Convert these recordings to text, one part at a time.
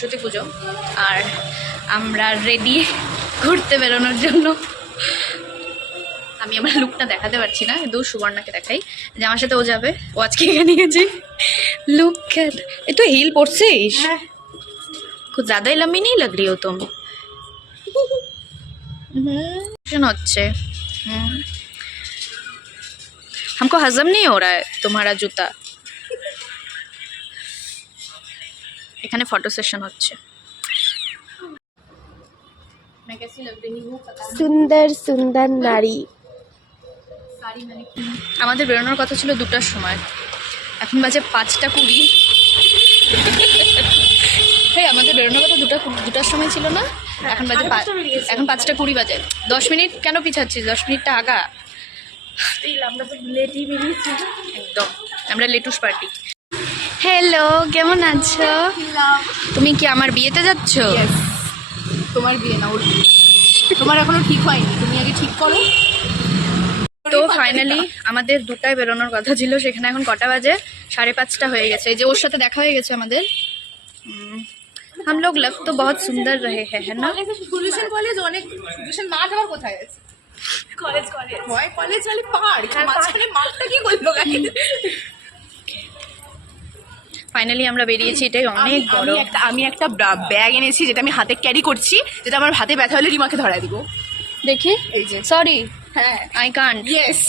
সরস্বতী পুজো আর আমরা রেডি ঘুরতে বেরোনোর জন্য আমি আমার লুকটা দেখাতে পারছি না কিন্তু সুবর্ণাকে দেখাই যে আমার সাথে ও যাবে ও আজকে এখানে গেছে লুক এ তো হিল পড়ছিস कुछ ज़्यादा ही लंबी नहीं लग रही हो तुम हम्म, হচ্ছে हम्म। हमको हजम नहीं हो रहा है तुम्हारा जूता এখানে ফটো সেশন হচ্ছে। সুন্দর সুন্দর নারী। আমাদের বেরোনোর কথা ছিল দুটার সময়। এখন বাজে পাঁচটা কুড়ি। হ্যাঁ আমাদের বেরোনোর কথা দুটা দুটার সময় ছিল না? এখন বাজে এখন পাঁচটা কুড়ি বাজে। দশ মিনিট কেন পিছাচ্ছিস? দশ মিনিটটা আগা। একদম। আমরা লেটুস পার্টি। হ্যালো কেমন আছো তুমি কি আমার বিয়েতে যাচ্ছ তোমার বিয়ে না ওর বিয়ে। তোমার এখনো ঠিক হয়নি তুমি আগে ঠিক করো তো ফাইনালি আমাদের দুটায় বেরোনোর কথা ছিল সেখানে এখন কটা বাজে সাড়ে পাঁচটা হয়ে গেছে এই যে ওর সাথে দেখা হয়ে গেছে আমাদের হুম, हम लोग लग तो बहुत सुंदर रहे हैं है ना সলিউশন কলেজ অনেক সলিউশন মাঠ আবার কোথায় আছে কলেজ কলেজ হয় কলেজ হলে পাহাড় মাঝখানে মাঠটা কি করলো গাইজ ফাইনালি আমরা বেরিয়েছি এটাই অনেক বড়। একটা আমি একটা ব্যাগ এনেছি যেটা আমি হাতে ক্যারি করছি যেটা আমার হাতে ব্যথা হলে রিমাকে ধরা দিব। দেখি? এই যে। সরি হ্যাঁ। I can yes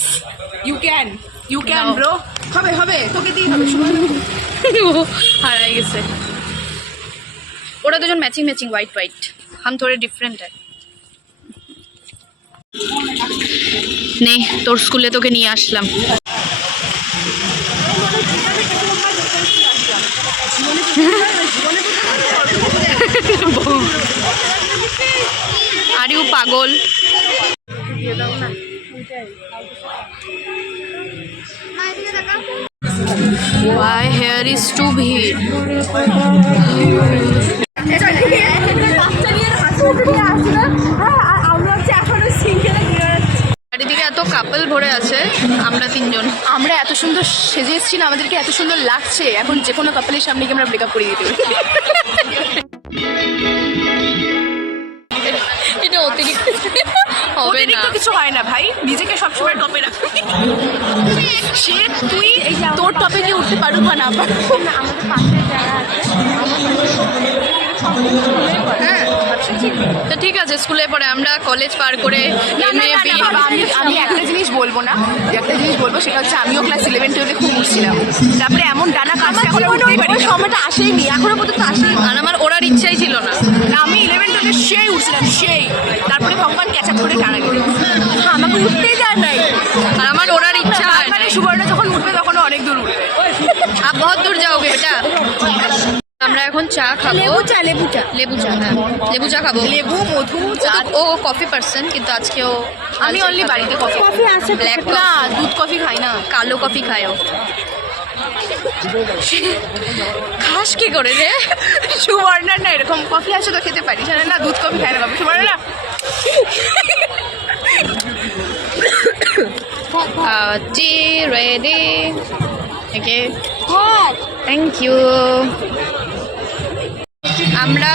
you can you can bro হবে হবে। তোকে দিই হবে হারাই গেছে। ওরা দুজন ম্যাচিং ম্যাচিং হোয়াইট হোয়াইট হাম থোড়ে ডিফারেন্ট আর নে তোর স্কুলে তোকে নিয়ে আসলাম। আর ইউ পাগল। Why hair is too big? এত কাপল ভরে আছে, আমরা তিনজন। আমরা এত সুন্দর সেজে এসেছি না, আমাদেরকে এত সুন্দর লাগছে। এখন যে কোনো কাপলের সামনে গিয়ে আমরা ব্রেকআপ করে দিতে হবে না। অতিরিক্ত কিছু হয় না ভাই। নিজেকে সবসময় টপে রাখবি সে তুই তোর টপে গিয়ে উঠতে পারুক বা না পারুক। আমাদের পাশে যারা আছে হ্যাঁ। তো ঠিক আছে স্কুলে পরে আমরা কলেজ পার করে না, বাবা, আমি আমি একটা জিনিস বলব না। একটা জিনিস বলব সেটা হচ্ছে আমিও ক্লাস ইলেভেন টুয়েলভে খুব উঠছিলাম তারপরে এমন ডানা কাজ এখন উঠতেই পারি। সময়টা আসেনি এখনও পর্যন্ত আসেনি আর আমার ওরার ইচ্ছাই ছিল না। আমি ইলেভেন টুয়েলভে সেই উঠছিলাম সেই। তারপরে ভগবান ক্যাচাপ করে টানা গেল? আমাকে উঠতেই দেয় নাই। আর আমার ওরার ইচ্ছা হয় মানে সুবর্ণা যখন উঠবে তখন অনেক দূর উঠবে আপ বহুত দূর যাওগে বেটা আমরা এখন চা খাব। লেবু চা লেবু চা। লেবু চা হ্যাঁ। লেবু চা খাব। লেবু মধু চা ও কফি পার্সন কিন্তু আজকে ও আমি অনলি বাড়িতে কফি কফি আছে ব্ল্যাক না দুধ কফি খাই না। কালো কফি খায় ও। খাস কি করে রে? সুবর্ণার না এরকম কফি আছে তো খেতে পারি জানে না দুধ কফি খাই না কফি সুবর্ণ। না tea ready okay thank you আমরা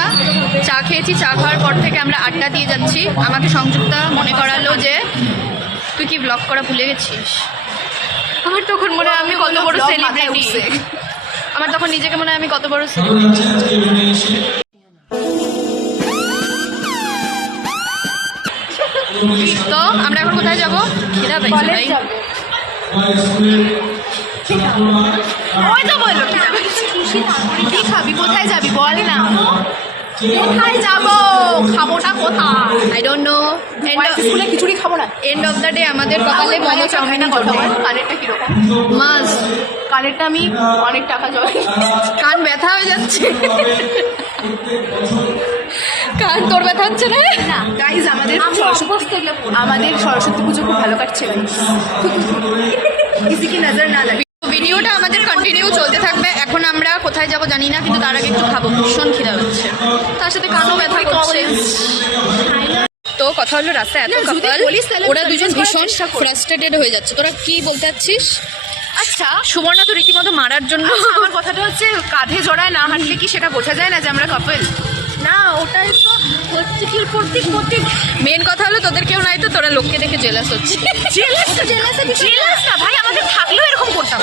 চা খেয়েছি চা খাওয়ার পর থেকে আমরা আড্ডা দিয়ে যাচ্ছি। আমাকে সংযুক্তা মনে করালো যে তুই কি ব্লগ করা ভুলে গেছিস? আমার তখন মনে হয় আমি কত বড় সেলিব্রিটি আমার তখন নিজেকে মনে হয় আমি কত বড় celebrity। তো আমরা এখন কোথায় যাব? খিদা পেয়েছে ভাই ওই তো বলল কি খাবি? কোথায় যাবি? বল না। কোথায় যাব? খাবোটা কোথায়? আই ডোন্ট নো স্কুলে খিচুড়ি খাব না? এন্ড অফ দ্য ডে আমাদের কপালে মোমো চাউমিন না কথা বল। কানেরটা কীরকম? মাস কানেরটা আমি অনেক টাকা জয় কান ব্যথা হয়ে যাচ্ছে। কান তোর ব্যথা হচ্ছে রে গাইজ আমাদের সরস্বতী আমাদের সরস্বতী পুজো খুব ভালো কাটছে কিসি কি নজর না লাগে কন্টিনিউ চলতে থাকবে। এখন আমরা কোথায় যাব জানি না কিন্তু তার আগে একটু খাব। ভীষণ খিদা হচ্ছে তার সাথে কানও ব্যথা করছে। তো কথা হলো রাস্তায় এত কাপাল ওরা দুজন ভীষণ ফ্রাস্ট্রেটেড হয়ে যাচ্ছে। তোরা কি বলতে চাচ্ছিস? আচ্ছা। সুবর্ণা তো রীতিমতো মারার জন্য আমার কথাটা হচ্ছে কাঁধে জড়ায় না হাঁটলে কি সেটা বোঝা যায় না যে আমরা কাপল না ওটাই তো প্রত্যেকের প্রত্যেক মেন কথা হলো তোদের কেউ নাই তো তোরা লোককে দেখে জেলাস হচ্ছে জেলাস জেলাস জেলাস না ভাই আমাদের থাকল এরকম করতাম।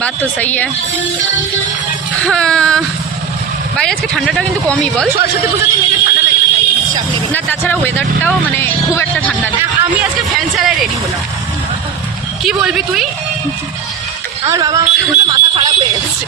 বাদ তো সহি হ্যাঁ বাইরে আজকে ঠান্ডাটা কিন্তু কমই বল। সরস্বতী পুজোতে মেয়েদের ঠান্ডা লাগে না তাছাড়া ওয়েদারটাও মানে খুব একটা ঠান্ডা না আমি আজকে ফ্যান ছাড়াই রেডি হলাম। কি বলবি তুই? আমার বাবা আমাকে মাথা খারাপ হয়ে গেছে।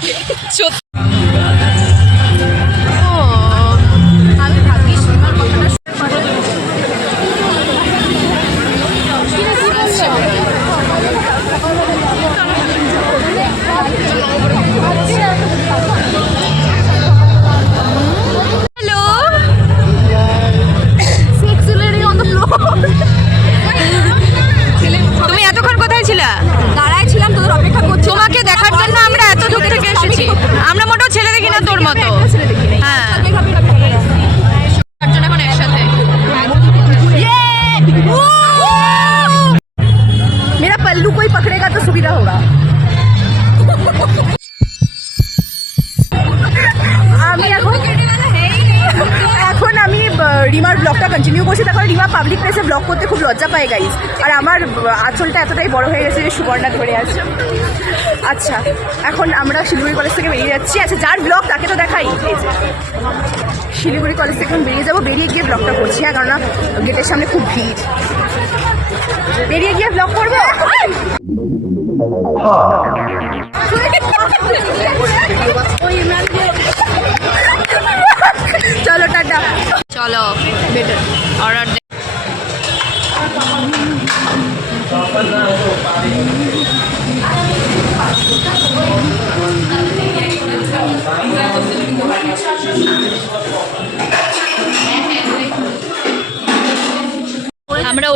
লজ্জা পায় গাইজ আর আমার আঁচলটা এতটাই বড় হয়ে গেছে যে সুবর্ণা ধরে আছে। আচ্ছা এখন আমরা শিলিগুড়ি কলেজ থেকে বেরিয়ে যাচ্ছি। আচ্ছা যার ব্লগ তাকে তো দেখাই। শিলিগুড়ি কলেজ থেকে এখন বেরিয়ে যাব। বেরিয়ে গিয়ে ব্লগটা করছি হ্যাঁ কেননা গেটের সামনে খুব ভিড়। বেরিয়ে গিয়ে ব্লগ করব? চলো টাটা। চলো অর্ডার আমরা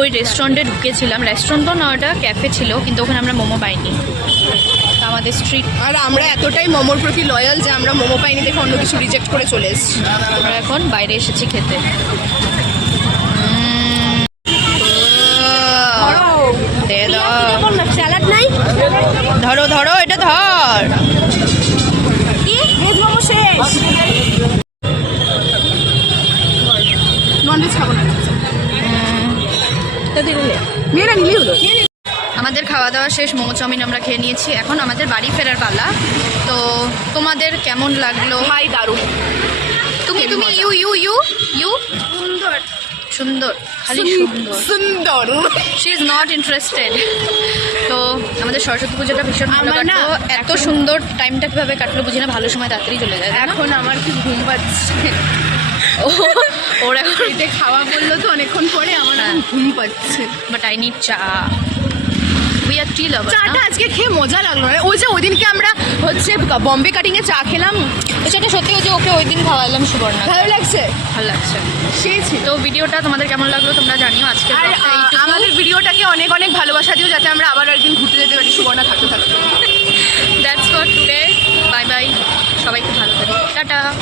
ওই রেস্টুরেন্টে ঢুকেছিলাম। রেস্টুরেন্ট তো না ওটা ক্যাফে ছিল কিন্তু ওখানে আমরা মোমো পাইনি। তো আমাদের স্ট্রিট আর আমরা এতটাই মোমোর প্রতি লয়াল যে আমরা মোমো পাইনি দেখে অন্য কিছু রিজেক্ট করে চলে এসেছি। আমরা এখন বাইরে এসেছি খেতে। ধরো ধরো এটা ধর। শেষ ননভেজ খাব না মেয়েরা নিলেই হলো আমাদের খাওয়া দাওয়া শেষ মোমো চাউমিন আমরা খেয়ে নিয়েছি। এখন আমাদের বাড়ি ফেরার পালা। তো তোমাদের কেমন লাগল? ভাই দারুণ। তুমি তুমি ইউ ইউ ইউ ইউ। সুন্দর। সুন্দর খালি সুন্দর। সুন্দর। শি ইজ নট ইন্টারেস্টেড তো আমাদের সরস্বতী পুজোটা ভীষণ ভালো কাটলো। এত সুন্দর টাইমটা কীভাবে কাটলো বুঝি না ভালো সময় তাড়াতাড়ি চলে যায়? এখন আমার কি ঘুম পাচ্ছে? ও- ওরা খাওয়া বলল তো অনেকক্ষণ পরে আমার এখন ঘুম পাচ্ছে। But I need chai. We are tea lover চাটা আজকে খেয়ে মজা লাগল না। ওই যে ওই দিনকে আমরা হচ্ছে বম্বে কাটিং এ চা খেলাম। সেটা সত্যি হচ্ছে ওকে ওই দিন খাওয়ালাম সুবর্ণা। ভালো লাগছে? ভালো লাগছে। সেই ছিল। তো ভিডিওটা তোমাদের কেমন লাগল তোমরা জানিও আজকে আর আমাদের ভিডিওটাকে অনেক অনেক ভালোবাসা দিও যাতে আমরা আবার একদিন ঘুরতে যেতে পারি সুবর্ণা থাকতে থাকতে। That's for today bye bye সবাইকে ভালো থাকো। টাটা।